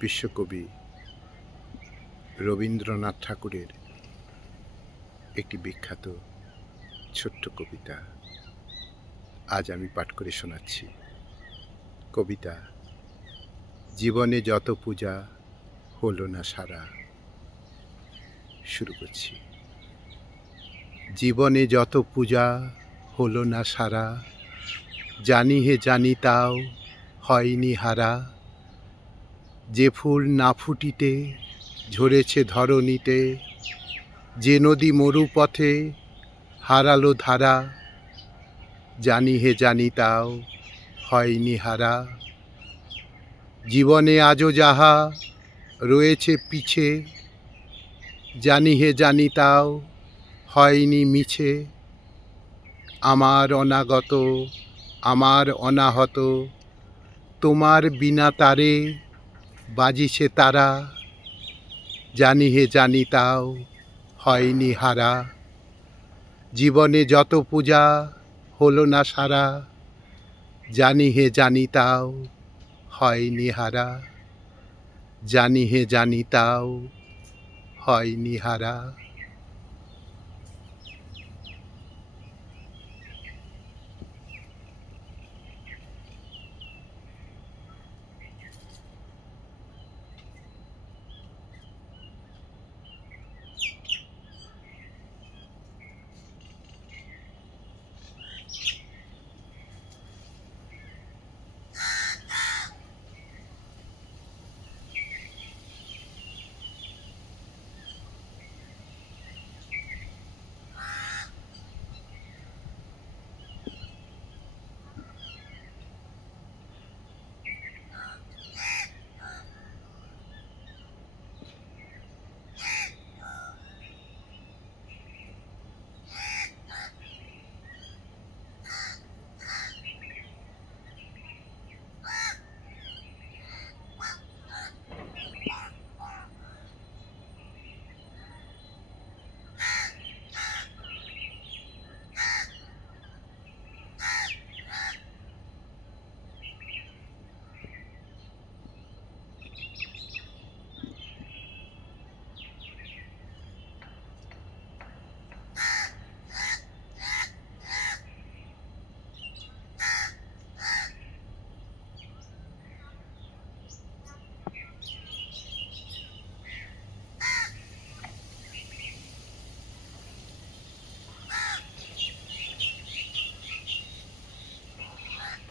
বিশ্বকবি রবীন্দ্রনাথ ঠাকুরের একটি বিখ্যাত ছোট্ট কবিতা আজ আমি পাঠ করে শোনাচ্ছি। কবিতা: জীবনে যত পূজা হলো না সারা। শুরু করছি। জীবনে যত পূজা হলো না সারা, জানি হে জানি তাও হয়নি হারা। যে ফুল না ফুটিতে ঝরেছে ধরণীতে, যে নদী মরুপথে হারালো ধারা, জানি হে জানি তাও হয়নি হারা। জীবনে আজও যাহা রয়েছে পিছে, জানি হে জানি তাও হয়নি মিছে। আমার অনাগত আমার অনাহত, তোমার বিনা তারে বাজিছে তারা, জানি হে জানি তাও হয়নি হারা। জীবনে যত পূজা হলো না সারা, জানি হে জানি তাও হয়নি হারা। জানি হে জানি তাও হয়নি হারা।